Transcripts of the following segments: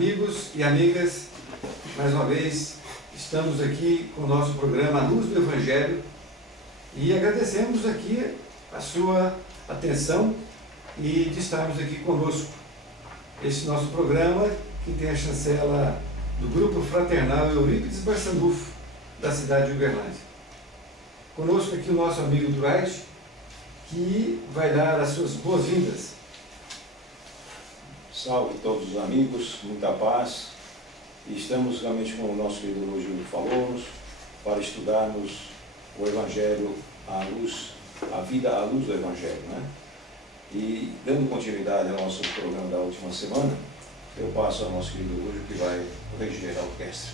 Amigos e amigas, mais uma vez estamos aqui com o nosso programa A Luz do Evangelho e agradecemos aqui a sua atenção e de estarmos aqui conosco. Este nosso programa que tem a chancela do Grupo Fraternal Eurípides Barçanufo, da cidade de Uberlândia. Conosco aqui o nosso amigo Dwight, que vai dar as suas boas-vindas. Salve todos os amigos, muita paz. E estamos realmente, como o nosso querido Lúcio falou-nos, para estudarmos o Evangelho à luz, a vida à luz do Evangelho, né? E dando continuidade ao nosso programa da última semana, eu passo ao nosso querido Lúcio, que vai reger a orquestra.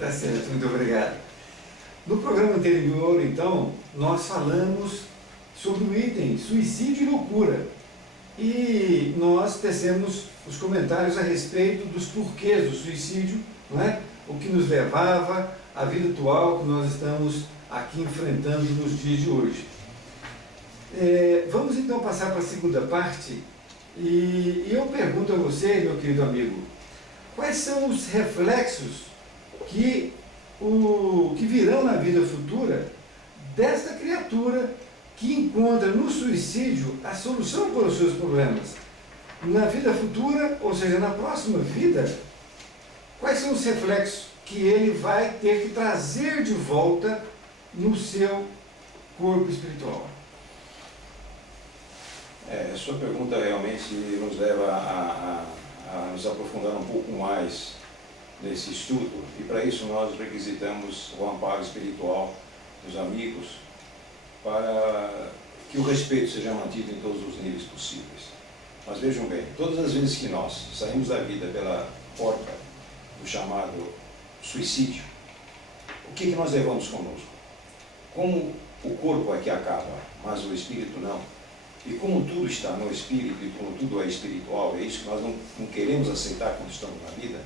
Tá certo, muito obrigado. No programa anterior, então, nós falamos sobre o item suicídio e loucura. E nós tecemos os comentários a respeito dos porquês do suicídio, não é? O que nos levava à vida atual que nós estamos aqui enfrentando nos dias de hoje. Vamos então passar para a segunda parte e eu pergunto a você, meu querido amigo, quais são os reflexos que virão na vida futura desta criatura que encontra no suicídio a solução para os seus problemas? Na vida futura, ou seja, na próxima vida, quais são os reflexos que ele vai ter que trazer de volta no seu corpo espiritual? A sua pergunta realmente nos leva a nos aprofundar um pouco mais nesse estudo, e para isso nós requisitamos o amparo espiritual dos amigos, para que o respeito seja mantido em todos os níveis possíveis. Mas vejam bem, todas as vezes que nós saímos da vida pela porta do chamado suicídio, o que nós levamos conosco? Como o corpo é que acaba, mas o espírito não, e como tudo está no espírito e como tudo é espiritual, é isso que nós não queremos aceitar quando estamos na vida,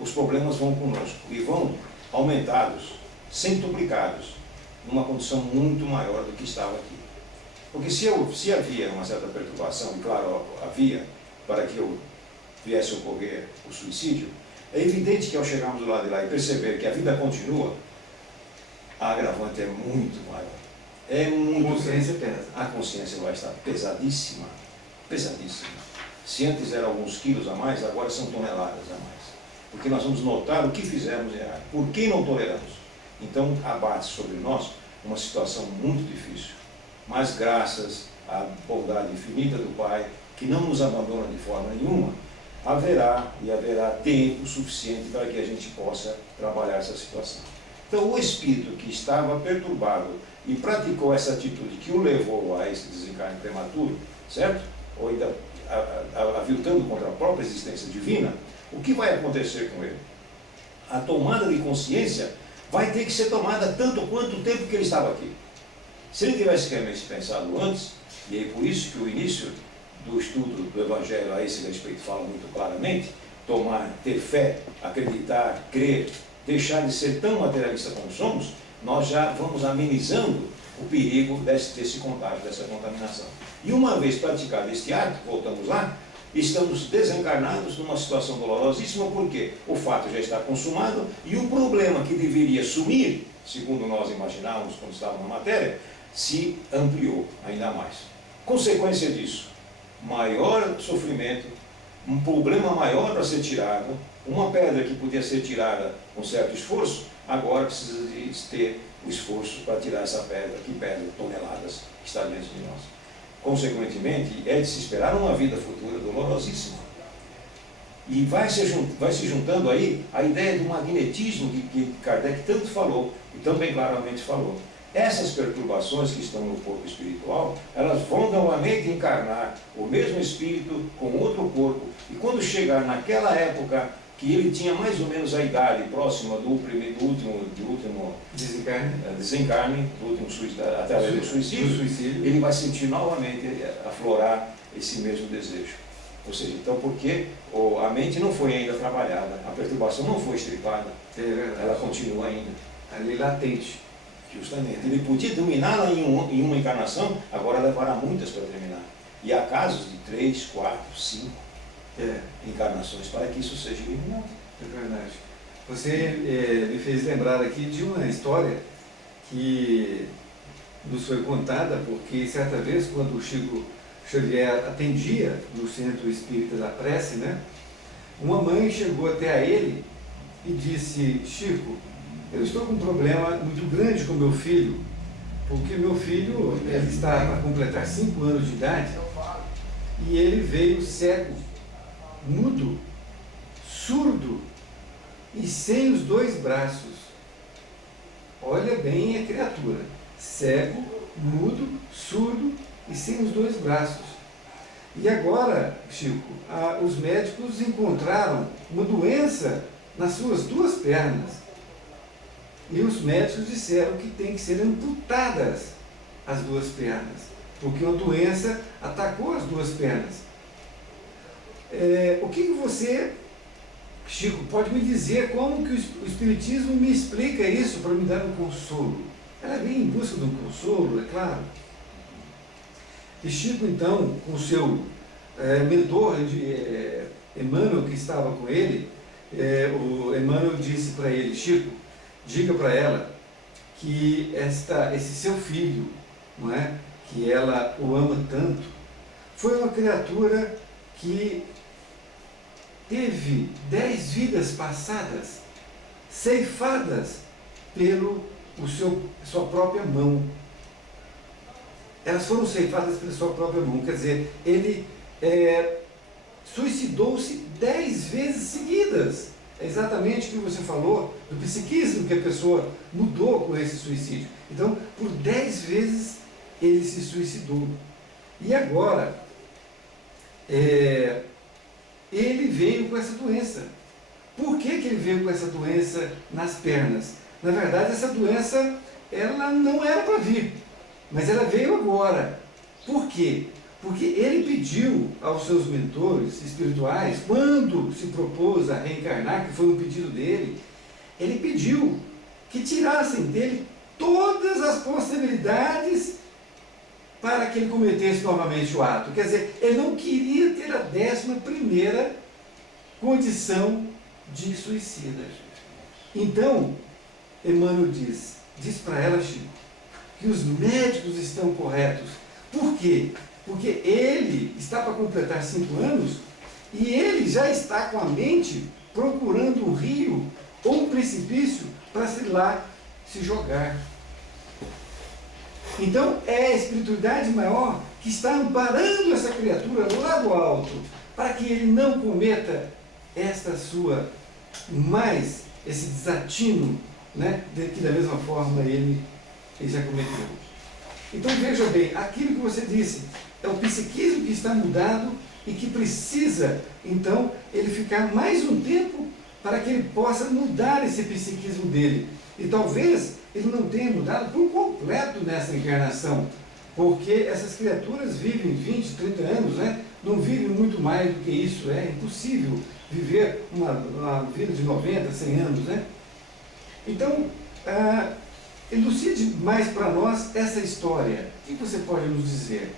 os problemas vão conosco e vão aumentados, centuplicados, numa condição muito maior do que estava aqui. Porque se havia uma certa perturbação, e claro, havia, para que eu viesse ocorrer o suicídio, é evidente que ao chegarmos do lado de lá e perceber que a vida continua, a agravante é muito maior. É muito. Consciência pesa. A consciência vai estar pesadíssima, pesadíssima. Se antes eram alguns quilos a mais, agora são toneladas a mais. Porque nós vamos notar o que fizemos errado, por que não toleramos. Então abate sobre nós uma situação muito difícil. Mas graças à bondade infinita do Pai, que não nos abandona de forma nenhuma, haverá tempo suficiente para que a gente possa trabalhar essa situação. Então o espírito que estava perturbado e praticou essa atitude que o levou a esse desencarne prematuro, certo? Ou ainda aviltando contra a própria existência divina, o que vai acontecer com ele? A tomada de consciência vai ter que ser tomada tanto quanto o tempo que ele estava aqui. Se ele tivesse realmente pensado antes, e é por isso que o início do estudo do Evangelho a esse respeito fala muito claramente, ter fé, acreditar, crer, deixar de ser tão materialista como somos, nós já vamos amenizando o perigo desse contágio, dessa contaminação. E uma vez praticado este ato, voltamos lá, estamos desencarnados numa situação dolorosíssima, porque o fato já está consumado e o problema que deveria sumir, segundo nós imaginávamos quando estávamos na matéria, se ampliou ainda mais. Consequência disso, maior sofrimento, um problema maior para ser tirado, uma pedra que podia ser tirada com certo esforço, agora precisa de ter o esforço para tirar essa pedra, que pesa toneladas, que está diante de nós. Consequentemente, é de se esperar uma vida futura dolorosíssima. E vai se juntando aí a ideia do magnetismo que Kardec tanto falou, e tão bem claramente falou. Essas perturbações que estão no corpo espiritual, elas vão novamente encarnar o mesmo espírito com outro corpo, e quando chegar naquela época que ele tinha mais ou menos a idade próxima do último desencarne, do último suicídio, através do suicídio, ele vai sentir novamente aflorar esse mesmo desejo. Ou seja, então porque a mente não foi ainda trabalhada, a perturbação não foi estripada, ela continua ainda. Ali latente. Justamente. Ele podia dominá-la em uma encarnação, agora levará muitas para terminar. E há casos de 3, 4, 5. encarnações para que isso seja eliminado. É verdade. Você me fez lembrar aqui de uma história que nos foi contada, porque certa vez, quando o Chico Xavier atendia no Centro Espírita da Prece, né, uma mãe chegou até a ele e disse: Chico, eu estou com um problema muito grande com meu filho, porque meu filho ele está para completar 5 anos de idade e ele veio cego, mudo, surdo e sem os 2 braços. Olha bem a criatura, cego, mudo, surdo e sem os 2 braços. E agora, Chico, os médicos encontraram uma doença nas suas 2 pernas. E os médicos disseram que tem que ser amputadas as 2 pernas, porque uma doença atacou as 2 pernas. O que você, Chico, pode me dizer como que o Espiritismo me explica isso para me dar um consolo? Ela vem em busca de um consolo, é claro. E Chico, então, com o seu mentor, Emmanuel, que estava com ele, o Emmanuel disse para ele: Chico, diga para ela que esse seu filho, não é, que ela o ama tanto, foi uma criatura que teve 10 vidas passadas, ceifadas pelo sua própria mão. Elas foram ceifadas pela sua própria mão, quer dizer, ele suicidou-se 10 vezes seguidas. É exatamente o que você falou do psiquismo, que a pessoa mudou com esse suicídio. Então, por 10 vezes ele se suicidou. E agora, ele veio com essa doença. Por que ele veio com essa doença nas pernas? Na verdade, essa doença, ela não era para vir, mas ela veio agora. Por quê? Porque ele pediu aos seus mentores espirituais, quando se propôs a reencarnar, que foi um pedido dele, ele pediu que tirassem dele todas as possibilidades para que ele cometesse novamente o ato. Quer dizer, ele não queria ter a 11ª condição de suicida. Então, Emmanuel diz para ela, Chico, que os médicos estão corretos. Por quê? Porque ele está para completar 5 anos e ele já está com a mente procurando um rio ou um precipício para se jogar. Então, é a espiritualidade maior que está amparando essa criatura lá do alto, para que ele não cometa esse desatino, né, que da mesma forma ele já cometeu. Então, veja bem, aquilo que você disse, é o psiquismo que está mudado e que precisa, então, ele ficar mais um tempo para que ele possa mudar esse psiquismo dele. E talvez ele não tenha mudado por completo nessa encarnação, porque essas criaturas vivem 20, 30 anos, né? Não vivem muito mais do que isso, é impossível viver uma vida de 90, 100 anos, né? Então, elucide mais para nós essa história. O que você pode nos dizer?